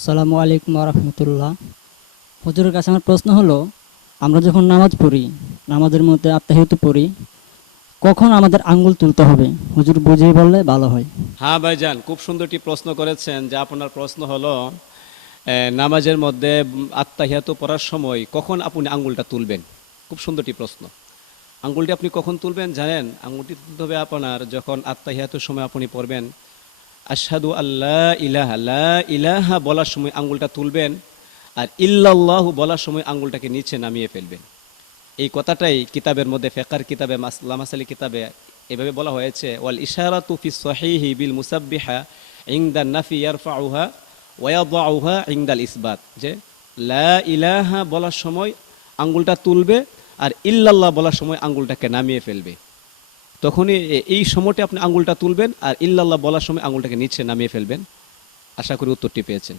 আসসালামু আলাইকুম রহমতুল্লাহ। হুজুরের কাছে আমার প্রশ্ন হলো, আমরা যখন নামাজ পড়ি, নামাজের মধ্যে আত্মাহিয়াতু পড়ি, কখন আমাদের আঙ্গুল তুলতে হবে? হুজুর বুঝিয়ে বললে ভালো হয়। হ্যাঁ ভাইজান, খুব সুন্দর একটি প্রশ্ন করেছেন। যে আপনার প্রশ্ন হলো নামাজের মধ্যে আত্তাহিয়াতু পড়ার সময় কখন আপনি আঙ্গুলটা তুলবেন। খুব সুন্দর একটি প্রশ্ন। আঙ্গুলটি আপনি কখন তুলবেন জানেন? আঙ্গুলটি তুলতে হবে আপনার যখন আত্তাহিয়াতুর সময় আপনি পড়বেন আশহাদু আল্লা ইলাহা লা ইলাহা বলার সময় আঙ্গুলটা তুলবেন, আর ইল্লাল্লাহু বলার সময় আঙ্গুলটাকে নিচে নামিয়ে ফেলবেন। এই কথাটাই কিতাবের মধ্যে ফিকহের কিতাবে মাসালি কিতাবে এভাবে বলা হয়েছে, ওয়াল ইশারাতু ফি সহিহি বিল মুসাব্বিহা ইনদা নাফি ইয়ারফাউহা ওয়া ইয়াদাউহা ইনদাল ইসবাত। যে লা ইলাহা বলার সময় আঙ্গুলটা তুলবে, আর ইল্লাল্লাহ বলার সময় আঙ্গুলটাকে নামিয়ে ফেলবে। তখনই এই সময়টা আপনি আঙ্গুলটা তুলবেন, আর ইল্লাল্লাহ বলার সময় আঙ্গুলটাকে নিচে নামিয়ে ফেলবেন। আশা করি উত্তরটি পেয়েছেন।